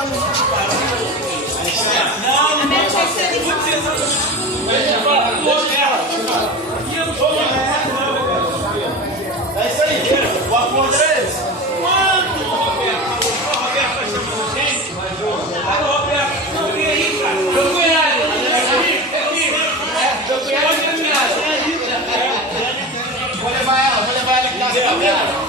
amo. A minha é isso aí, o acordo é esse. Quando o Roberto vai chamando gente, aí o Roberto, não vem aí, cara. Meu cunhado, Vou levar ela em casa.